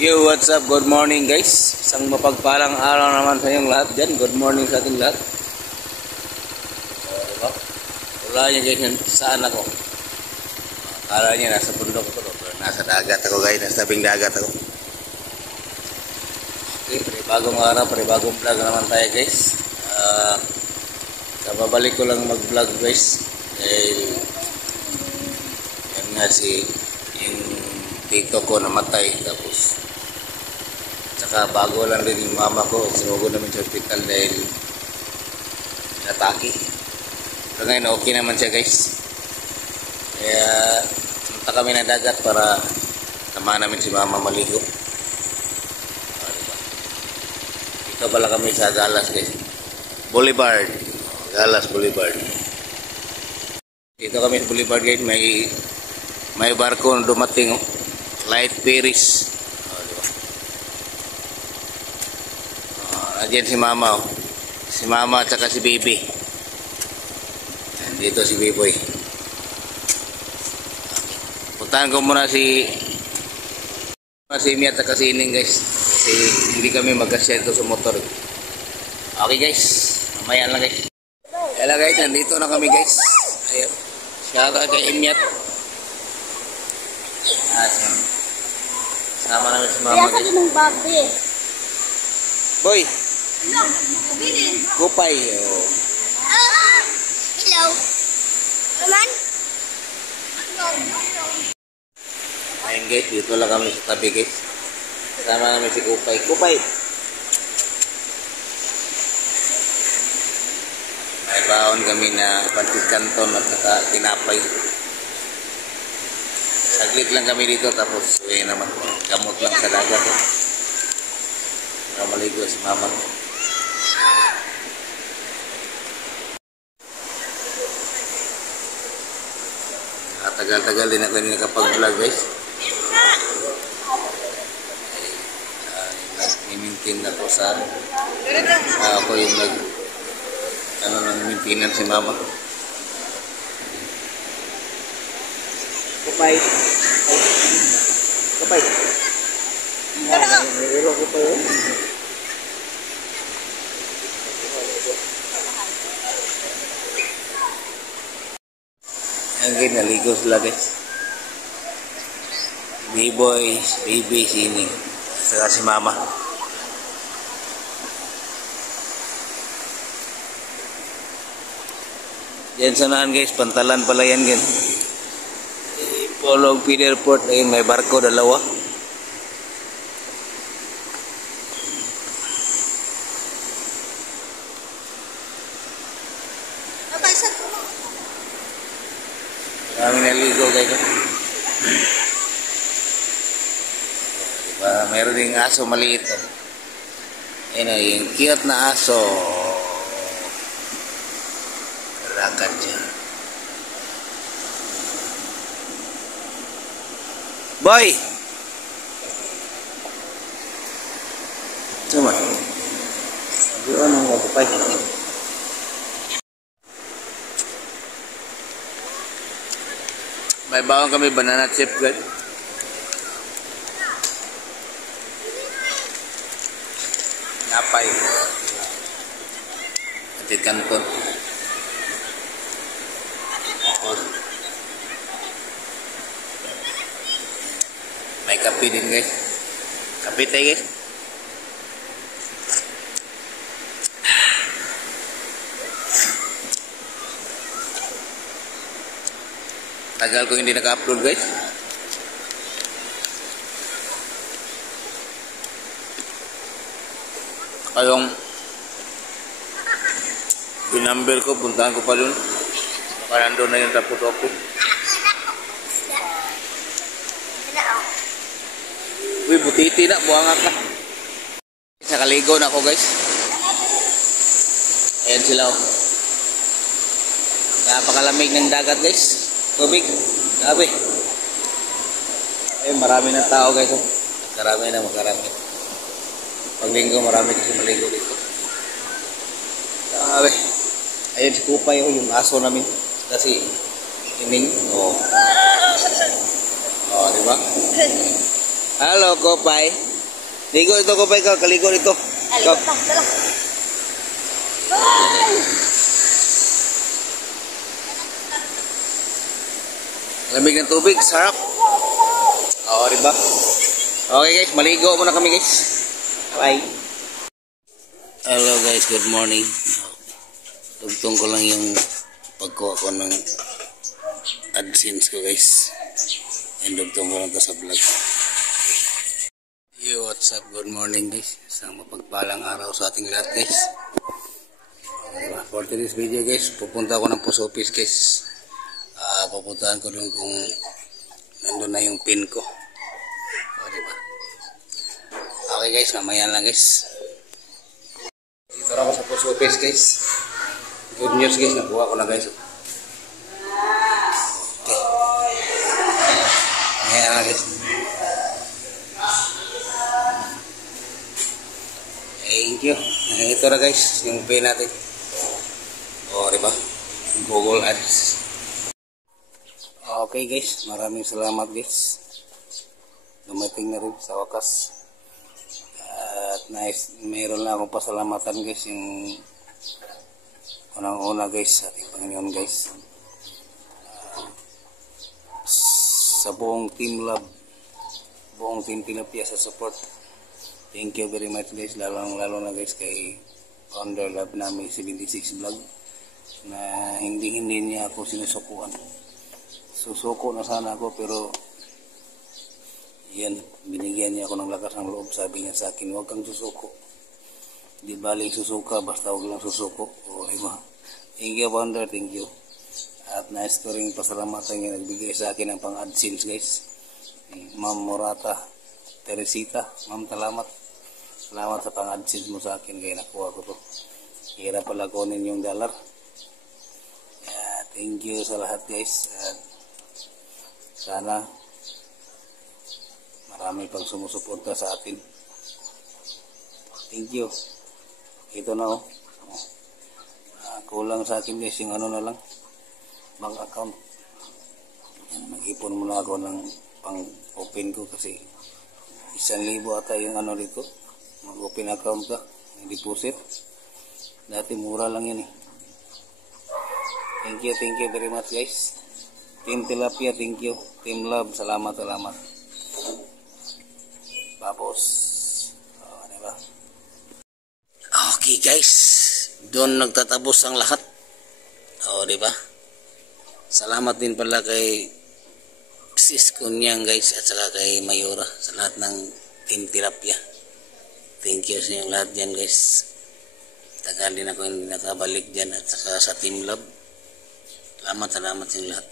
Yo, what's up? Good morning guys. Isang mapagpalang araw naman sa inyong lahat dyan. Good morning sa ating lahat. Diba? Wala niya guys, saan ako? Akala niya nasa bundok ko. Pero nasa dagat ako guys. Nasa tabing dagat ako. Okay, panibagong araw, panibagong vlog naman tayo guys. Kababalik ko lang mag-vlog guys. Dahil yan nga yung tito ko namatay. Tapos saka bago lang din yung mama ko, sinugo namin sa hospital dahil inatake. Pero ngayon okay naman siya guys. Kaya punta kami ng dagat para samahan namin si mama maligo. Diba? Dito pala kami sa Galas guys. Boulevard. Galas Boulevard. Dito kami sa Boulevard guys. May barko na dumating. Light ferries. Diyan si mama oh. Si mama at saka si baby. Dito si Biboy. Puntahan ko muna si Imi at saka si Ining guys. Kasi hindi kami mag-share ito sa motor. Okay guys. Mamaya lang guys. Kaya guys, nandito na kami guys. Ayun. Shout out kay Imi at sama namin si mama guys. Boy. Kupay. Oh. Hello. Naman? Ayun guys, dito lang kami sa tabi guys. Kasama namin si Kupay. Kupay! May baon kami na pansit canton at saka tinapay. Saglit lang kami dito tapos uwi naman. Gamot lang sa dagat. Para maligo si mama. Tagal-tagal din ako hindi nakapag-vlog guys. Nag-maintain ako sa ako yung nag-maintenance si mama. Kupay. Kupay. Mayroon ko pa yun. Ayan, naligo sila guys. B-boy, baby, sining. Saka si mama. Yan sanahan guys, pantalan pala yan gan. Polog Feeder Port, ayun may barko dalawa. Kami naligo guys. Diba, meron ding aso maliit. Ayun, yung cute na aso. Lakad siya. Boy! Cuma. Doon ang kapay. May bawang kami banana chip guys. Napay. Pansit canton. May kape din guys. Kape tayo guys. Tagal ko hindi naka-upload guys. Kayong yung number ko, puntahan ko pa dun. Baka nandun na yung tapo-topo. Uy, butiti na, buhanga ka. Nakaligo na ako guys. Ayan sila oh. Napakalamig ng dagat guys. Tubig, grabe. Eh, marami ng tao guys. Oh. Makarami na, makarami. Pag linggo, marami kasi maligo dito. Grabe. Ayun si Kupay, oh, yung aso namin. Kasi, Ining. Oh. Oh, di ba? Hello, Kupay. Ligo ito ko pa ikaw, kaligo ito. Ikaw. Aligot pa, dala. Lamig ng tubig, sarap. Oo, diba? Okay guys, maligo muna kami guys. Bye. Hello guys, good morning. Tugtong ko lang yung pagkuha ko ng AdSense ko guys. And dugtong ko lang to sa vlog. Yo, what's up? Good morning guys. Isang mapagpalang araw sa ating lahat guys. Diba? For today's video guys, pupunta ako ng post office guys. Pupuntahan ko doon kung nandun na yung pin ko. Diba? Okay guys, mamaya lang guys. Dito ako sa post office guys. Good news guys, nakuha ko na guys. Okay. Mamaya lang guys. Thank you. Ito na guys, yung pin natin. Diba? Google Ads. Okay guys, maraming salamat guys. Dumating na rin sa wakas. At nice, mayroon na akong pasalamatan guys. Yung unang-una guys, ating Panginoon guys. Sa buong Team Love, buong Team Tilapia sa support. Thank you very much guys. Lalo na guys kay Founder Love namin 76 Vlog. Na hindi niya ako sinusukuan. Susuko na sana ako pero yan, binigyan niya ako ng lakas ng loob. Sabi niya sa akin, huwag kang susuko. Di bali susuka, basta huwag lang susuko. Diba? Thank you Founder, thank you. At nais ko rin pasalamatan yung nagbigay sa akin ng pang AdSense guys. Ma'am Morata Teresita, ma'am salamat. Salamat sa pang AdSense mo sa akin kaya nakuha ko to. Hirap pala kunin yung dollar. Thank you sa lahat guys. Sana marami pang sumusuporta sa atin. Thank you. Ito na oh. Kulang sa akin guys yung ano na lang, bank account. Mag-ipon muna ako ng pang open ko kasi 1,000 ata yung ano dito. Mag-open account ka, deposit. Dati mura lang yun eh. Thank you very much guys. Team Tilapia, thank you. Team Love, salamat. Babos. Diba? Okay guys, doon nagtatapos ang lahat. Diba? Salamat din pala kay Sis Kunyang guys at saka kay Mayura sa lahat ng Team Tilapia. Thank you sa inyong lahat dyan guys. Tagal din ako hindi nakabalik dyan at saka sa Team Love. Salamat sa inyong lahat.